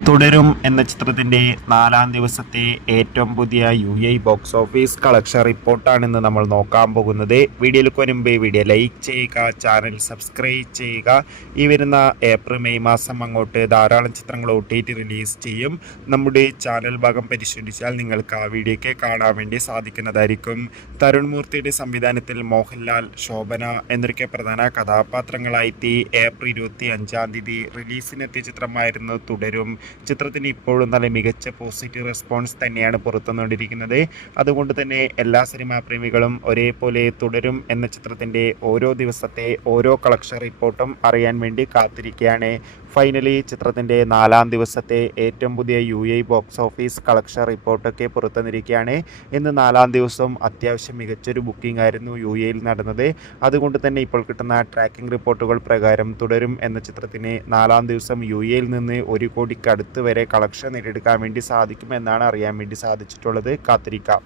തുടരും എന്ന ചിത്രത്തിന്റെ 4-ാം ദിവസത്തെ ഏറ്റവും പുതിയ ബോക്സ് ഓഫീസ് കളക്ഷൻ റിപ്പോർട്ടാണ് ഇന്ന് നമ്മൾ നോക്കാൻ പോകുന്നത്. വീഡിയോയിലേക്ക് വരുമ്പോൾ വീഡിയോ ലൈക്ക് ചെയ്യുക, ചാനൽ സബ്സ്ക്രൈബ് ചെയ്യുക. ഈ വരുന്ന ഏപ്രിൽ മെയ് മാസം അങ്ങോട്ട് ധാരാളം ചിത്രങ്ങൾ OTT റിലീസ് ചെയ്യും. നമ്മുടെ ചാനൽ ഭാഗം പരിശോധിച്ചാൽ നിങ്ങൾക്ക് ആ വീഡിയോയ്ക്ക് കാണാൻ വേണ്ടി സാധിക്കുന്നതായിരിക്കും. തരുൺ മൂർത്തിയുടെ സംവിധാനത്തിൽ മോഹൻലാൽ, ശോഭന എന്നൊക്കെ പ്രധാന കഥാപാത്രങ്ങളായി ഏപ്രിൽ 25-ാം തീയതി റിലീസിനെത്തിയ ചിത്രമായിരുന്നു തുടരും. ചിത്രത്തിന് ഇപ്പോഴും നല്ല മികച്ച പോസിറ്റീവ് റെസ്പോൺസ് തന്നെയാണ് പുറത്തുവന്നുകൊണ്ടിരിക്കുന്നത്. അതുകൊണ്ട് തന്നെ എല്ലാ സിനിമാ പ്രേമികളും ഒരേപോലെ തുടരും എന്ന ചിത്രത്തിൻ്റെ ഓരോ ദിവസത്തെ ഓരോ കളക്ഷൻ റിപ്പോർട്ടും അറിയാൻ വേണ്ടി കാത്തിരിക്കുകയാണ്. ഫൈനലി ചിത്രത്തിൻ്റെ 4-ാം ദിവസത്തെ ഏറ്റവും പുതിയ ബോക്സ് ഓഫീസ് കളക്ഷൻ റിപ്പോർട്ടൊക്കെ പുറത്തുവന്നിരിക്കുകയാണ്. ഇന്ന് 4-ാം ദിവസം അത്യാവശ്യം മികച്ചൊരു ബുക്കിംഗ് ആയിരുന്നു യിൽ നടന്നത്. അതുകൊണ്ട് തന്നെ ഇപ്പോൾ കിട്ടുന്ന ട്രാക്കിംഗ് റിപ്പോർട്ടുകൾ പ്രകാരം തുടരും എന്ന ചിത്രത്തിന് 4-ാം ദിവസം യിൽ നിന്ന് 1 കോടിക്ക് അടുത്ത് വരെ കളക്ഷൻ നേടിയെടുക്കാൻ വേണ്ടി സാധിക്കുമെന്നാണ് അറിയാൻ വേണ്ടി സാധിച്ചിട്ടുള്ളത്. കാത്തിരിക്കാം.